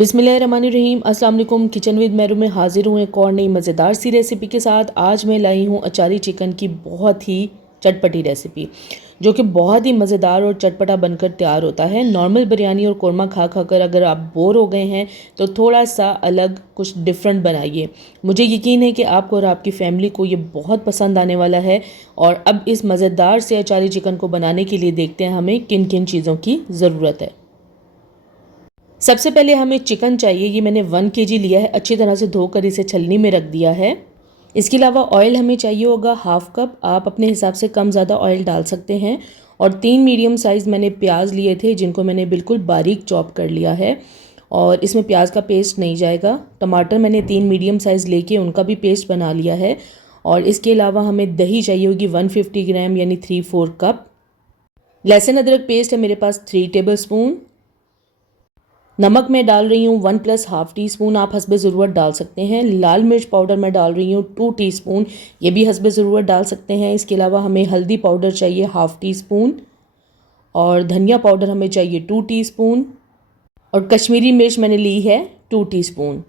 बिस्मिल्लाहिर्रहमानिर्रहीम। अस्सलाम वालेकुम। किचन विद मेरू में हाजिर हूँ एक और नई मज़ेदार सी रेसिपी के साथ। आज मैं लाई हूँ अचारी चिकन की बहुत ही चटपटी रेसिपी, जो कि बहुत ही मज़ेदार और चटपटा बनकर तैयार होता है। नॉर्मल बिरयानी और कोरमा खा कर अगर आप बोर हो गए हैं तो थोड़ा सा अलग कुछ डिफरेंट बनाइए। मुझे यकीन है कि आपको और आपकी फैमिली को ये बहुत पसंद आने वाला है। और अब इस मज़ेदार से अचारी चिकन को बनाने के लिए देखते हैं हमें किन किन चीज़ों की ज़रूरत है। सबसे पहले हमें चिकन चाहिए। ये मैंने 1 kg लिया है। अच्छी तरह से धोकर इसे छलनी में रख दिया है। इसके अलावा ऑयल हमें चाहिए होगा हाफ कप। आप अपने हिसाब से कम ज़्यादा ऑयल डाल सकते हैं। और 3 मीडियम साइज़ मैंने प्याज लिए थे, जिनको मैंने बिल्कुल बारीक चॉप कर लिया है। और इसमें प्याज का पेस्ट नहीं जाएगा। टमाटर मैंने 3 मीडियम साइज़ लेके उनका भी पेस्ट बना लिया है। और इसके अलावा हमें दही चाहिए होगी 150 ग्राम यानी 3/4 कप। लहसुन अदरक पेस्ट है मेरे पास 3 टेबल स्पून। नमक मैं डाल रही हूँ 1 + ½ टीस्पून, आप हस्बे ज़रूरत डाल सकते हैं। लाल मिर्च पाउडर मैं डाल रही हूँ 2 टीस्पून, ये भी हस्बे ज़रूरत डाल सकते हैं। इसके अलावा हमें हल्दी पाउडर चाहिए ½ टीस्पून। और धनिया पाउडर हमें चाहिए 2 टीस्पून। और कश्मीरी मिर्च मैंने ली है 2 टीस्पून।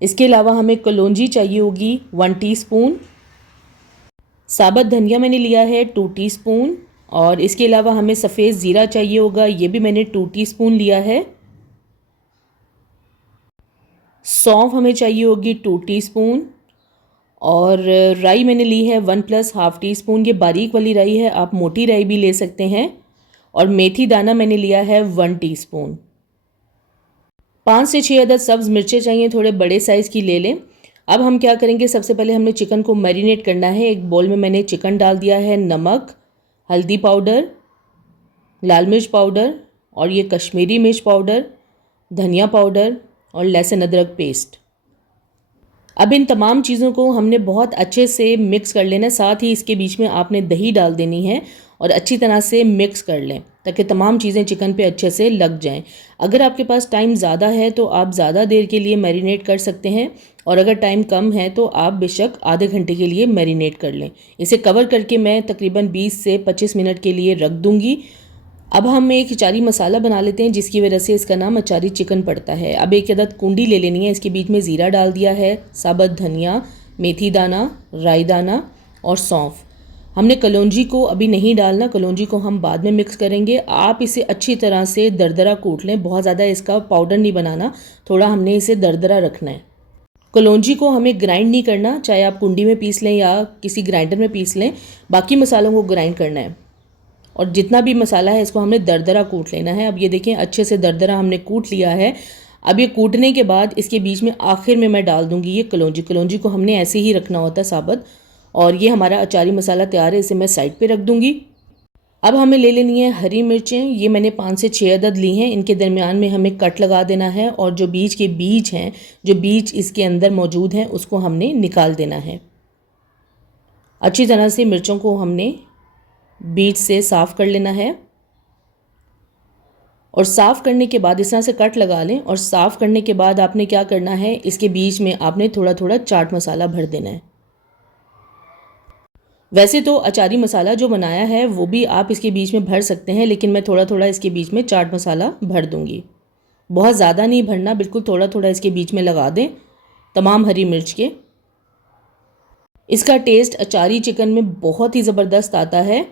इसके अलावा हमें कलौंजी चाहिए होगी 1 टीस्पून। साबुत धनिया मैंने लिया है 2 टीस्पून। और इसके अलावा हमें सफ़ेद ज़ीरा चाहिए होगा, ये भी मैंने 2 टीस्पून लिया है। सौंफ हमें चाहिए होगी 2 टीस्पून। और राई मैंने ली है 1 + ½ टीस्पून। ये बारीक वाली राई है, आप मोटी राई भी ले सकते हैं। और मेथी दाना मैंने लिया है 1 टीस्पून। 5 से 6 अदद सब्ज़ मिर्चें चाहिए, थोड़े बड़े साइज़ की ले लें। अब हम क्या करेंगे, सबसे पहले हमने चिकन को मैरिनेट करना है। एक बाउल में मैंने चिकन डाल दिया है। नमक, हल्दी पाउडर, लाल मिर्च पाउडर और ये कश्मीरी मिर्च पाउडर, धनिया पाउडर और लहसुन अदरक पेस्ट। अब इन तमाम चीज़ों को हमने बहुत अच्छे से मिक्स कर लेना है। साथ ही इसके बीच में आपने दही डाल देनी है और अच्छी तरह से मिक्स कर लें ताकि तमाम चीज़ें चिकन पे अच्छे से लग जाएं। अगर आपके पास टाइम ज़्यादा है तो आप ज़्यादा देर के लिए मैरिनेट कर सकते हैं, और अगर टाइम कम है तो आप बेशक आधे घंटे के लिए मैरिनेट कर लें। इसे कवर करके मैं तकरीबन 20 से 25 मिनट के लिए रख दूँगी। अब हम एक अचारी मसाला बना लेते हैं, जिसकी वजह से इसका नाम अचारी चिकन पड़ता है। अब एक अदद कुंडी ले लेनी है। इसके बीच में ज़ीरा डाल दिया है, साबुत धनिया, मेथी दाना, राई दाना और सौंफ। हमने कलौंजी को अभी नहीं डालना, कलौंजी को हम बाद में मिक्स करेंगे। आप इसे अच्छी तरह से दरदरा कूट लें, बहुत ज़्यादा इसका पाउडर नहीं बनाना, थोड़ा हमने इसे दरदरा रखना है। कलौंजी को हमें ग्राइंड नहीं करना, चाहे आप कुंडी में पीस लें या किसी ग्राइंडर में पीस लें, बाकी मसालों को ग्राइंड करना है। और जितना भी मसाला है इसको हमने दरदरा कूट लेना है। अब ये देखें, अच्छे से दरदरा हमने कूट लिया है। अब ये कूटने के बाद इसके बीच में आखिर में मैं डाल दूंगी ये कलौंजी। कलौंजी को हमने ऐसे ही रखना होता है साबुत। और ये हमारा अचारी मसाला तैयार है, इसे मैं साइड पे रख दूंगी। अब हमें ले लेनी है हरी मिर्चें। ये मैंने 5 से 6 अदद ली हैं। इनके दरमियान में हमें कट लगा देना है, और जो बीज के बीज हैं, जो बीज इसके अंदर मौजूद हैं, उसको हमने निकाल देना है। अच्छी तरह से मिर्चों को हमने बीज से साफ़ कर लेना है। और साफ़ करने के बाद इस तरह से कट लगा लें। और साफ़ करने के बाद आपने क्या करना है, इसके बीच में आपने थोड़ा थोड़ा चाट मसाला भर देना है। वैसे तो अचारी मसाला जो बनाया है वो भी आप इसके बीच में भर सकते हैं, लेकिन मैं थोड़ा थोड़ा इसके बीच में चाट मसाला भर दूंगी। बहुत ज़्यादा नहीं भरना, बिल्कुल थोड़ा थोड़ा इसके बीच में लगा दें तमाम हरी मिर्च के। इसका टेस्ट अचारी चिकन में बहुत ही ज़बरदस्त आता है।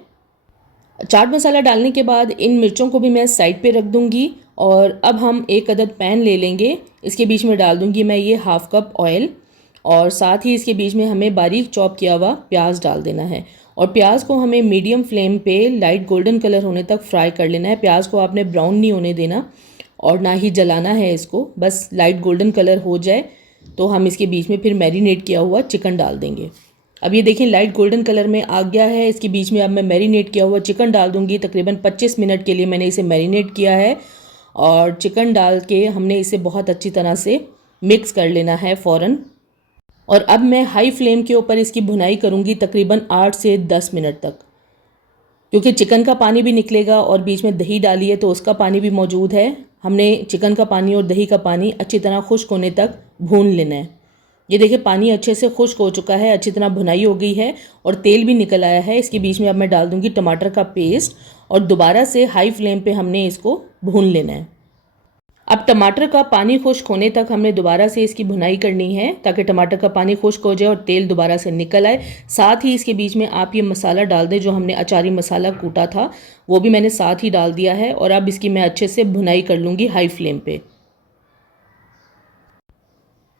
चाट मसाला डालने के बाद इन मिर्चों को भी मैं साइड पे रख दूंगी। और अब हम एक अदद पैन ले लेंगे, इसके बीच में डाल दूंगी मैं ये ½ कप ऑयल। और साथ ही इसके बीच में हमें बारीक चॉप किया हुआ प्याज डाल देना है। और प्याज को हमें मीडियम फ्लेम पे लाइट गोल्डन कलर होने तक फ्राई कर लेना है। प्याज को आपने ब्राउन नहीं होने देना और ना ही जलाना है इसको, बस लाइट गोल्डन कलर हो जाए तो हम इसके बीच में फिर मैरिनेट किया हुआ चिकन डाल देंगे। अब ये देखें लाइट गोल्डन कलर में आ गया है। इसके बीच में अब मैं मैरिनेट किया हुआ चिकन डाल दूंगी। तकरीबन 25 मिनट के लिए मैंने इसे मैरिनेट किया है। और चिकन डाल के हमने इसे बहुत अच्छी तरह से मिक्स कर लेना है फ़ौरन। और अब मैं हाई फ्लेम के ऊपर इसकी भुनाई करूंगी तकरीबन 8 से 10 मिनट तक, क्योंकि चिकन का पानी भी निकलेगा और बीच में दही डाली है तो उसका पानी भी मौजूद है। हमने चिकन का पानी और दही का पानी अच्छी तरह खुश्क होने तक भून लेना है। ये देखिए पानी अच्छे से खुश्क हो चुका है, अच्छी तरह भुनाई हो गई है और तेल भी निकल आया है। इसके बीच में अब मैं डाल दूंगी टमाटर का पेस्ट और दोबारा से हाई फ्लेम पे हमने इसको भून लेना है। अब टमाटर का पानी खुश्क होने तक हमने दोबारा से इसकी भुनाई करनी है ताकि टमाटर का पानी खुश्क हो जाए और तेल दोबारा से निकल आए। साथ ही इसके बीच में आप ये मसाला डाल दें, जो हमने अचारी मसाला कूटा था वो भी मैंने साथ ही डाल दिया है। और अब इसकी मैं अच्छे से भुनाई कर लूँगी हाई फ्लेम पे।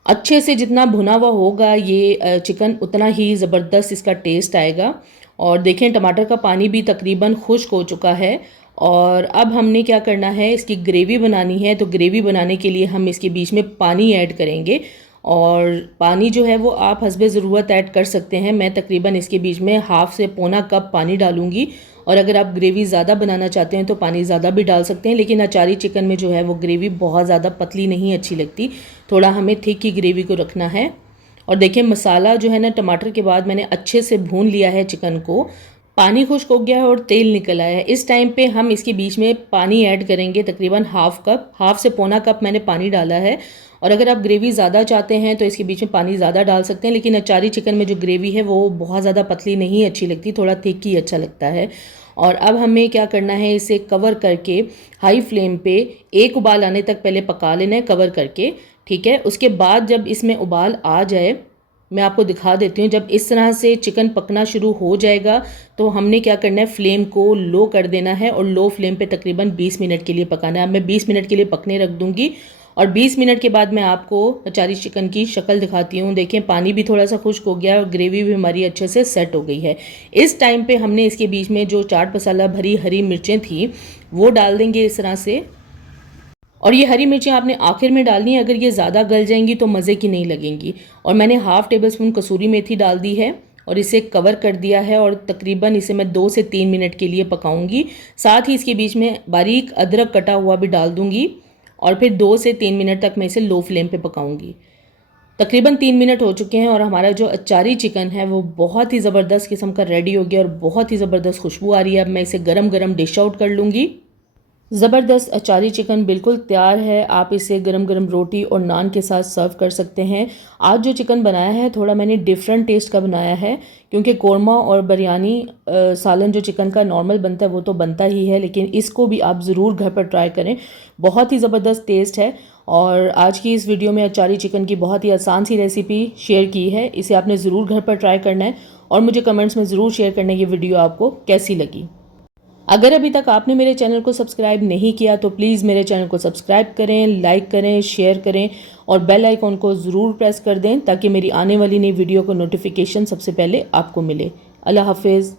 अच्छे से जितना भुना हुआ होगा ये चिकन, उतना ही ज़बरदस्त इसका टेस्ट आएगा। और देखें टमाटर का पानी भी तकरीबन खुश्क हो चुका है। और अब हमने क्या करना है, इसकी ग्रेवी बनानी है। तो ग्रेवी बनाने के लिए हम इसके बीच में पानी ऐड करेंगे। और पानी जो है वो आप हस्बे ज़रूरत ऐड कर सकते हैं। मैं तकरीबन इसके बीच में हाफ़ से पौना कप पानी डालूँगी। और अगर आप ग्रेवी ज़्यादा बनाना चाहते हैं तो पानी ज़्यादा भी डाल सकते हैं, लेकिन अचारी चिकन में जो है वो ग्रेवी बहुत ज़्यादा पतली नहीं अच्छी लगती, थोड़ा हमें थिक ही ग्रेवी को रखना है। और देखिए मसाला जो है ना, टमाटर के बाद मैंने अच्छे से भून लिया है चिकन को। पानी खुश्क हो गया है और तेल निकल आया है। इस टाइम पे हम इसके बीच में पानी ऐड करेंगे, तकरीबन हाफ़ कप, हाफ़ से पौना कप मैंने पानी डाला है। और अगर आप ग्रेवी ज़्यादा चाहते हैं तो इसके बीच में पानी ज़्यादा डाल सकते हैं, लेकिन अचारी चिकन में जो ग्रेवी है वो बहुत ज़्यादा पतली नहीं अच्छी लगती, थोड़ा थिक ही अच्छा लगता है। और अब हमें क्या करना है, इसे कवर करके हाई फ्लेम पे एक उबाल आने तक पहले पका लेना है कवर करके, ठीक है। उसके बाद जब इसमें उबाल आ जाए, मैं आपको दिखा देती हूँ, जब इस तरह से चिकन पकना शुरू हो जाएगा तो हमने क्या करना है, फ्लेम को लो कर देना है और लो फ्लेम पे तकरीबन 20 मिनट के लिए पकाना है। अब मैं 20 मिनट के लिए पकने रख दूँगी और 20 मिनट के बाद मैं आपको अचारी चिकन की शक्ल दिखाती हूँ। देखें पानी भी थोड़ा सा खुश्क हो गया है और ग्रेवी भी हमारी अच्छे से सेट हो गई है। इस टाइम पे हमने इसके बीच में जो चाट मसाला भरी हरी मिर्चें थी वो डाल देंगे इस तरह से। और ये हरी मिर्चें आपने आखिर में डालनी है, अगर ये ज़्यादा गल जाएंगी तो मज़े की नहीं लगेंगी। और मैंने हाफ़ टेबल स्पून कसूरी मेथी डाल दी है और इसे कवर कर दिया है और तकरीबन इसे मैं 2 से 3 मिनट के लिए पकाऊंगी। साथ ही इसके बीच में बारीक अदरक कटा हुआ भी डाल दूंगी और फिर 2 से 3 मिनट तक मैं इसे लो फ्लेम पे पकाऊंगी। तकरीबन 3 मिनट हो चुके हैं और हमारा जो अचारी चिकन है वो बहुत ही ज़बरदस्त किस्म का रेडी हो गया और बहुत ही ज़बरदस्त खुशबू आ रही है। अब मैं इसे गरम गरम डिश आउट कर लूँगी। ज़बरदस्त अचारी चिकन बिल्कुल तैयार है। आप इसे गरम गरम रोटी और नान के साथ सर्व कर सकते हैं। आज जो चिकन बनाया है थोड़ा मैंने डिफरेंट टेस्ट का बनाया है, क्योंकि कोरमा और बिरयानी सालन जो चिकन का नॉर्मल बनता है वो तो बनता ही है, लेकिन इसको भी आप ज़रूर घर पर ट्राई करें, बहुत ही ज़बरदस्त टेस्ट है। और आज की इस वीडियो में अचारी चिकन की बहुत ही आसान सी रेसिपी शेयर की है। इसे आपने ज़रूर घर पर ट्राई करना है और मुझे कमेंट्स में ज़रूर शेयर करना है ये वीडियो आपको कैसी लगी। अगर अभी तक आपने मेरे चैनल को सब्सक्राइब नहीं किया तो प्लीज़ मेरे चैनल को सब्सक्राइब करें, लाइक करें, शेयर करें और बेल आइकॉन को ज़रूर प्रेस कर दें ताकि मेरी आने वाली नई वीडियो को नोटिफिकेशन सबसे पहले आपको मिले। अल्लाह हाफिज़।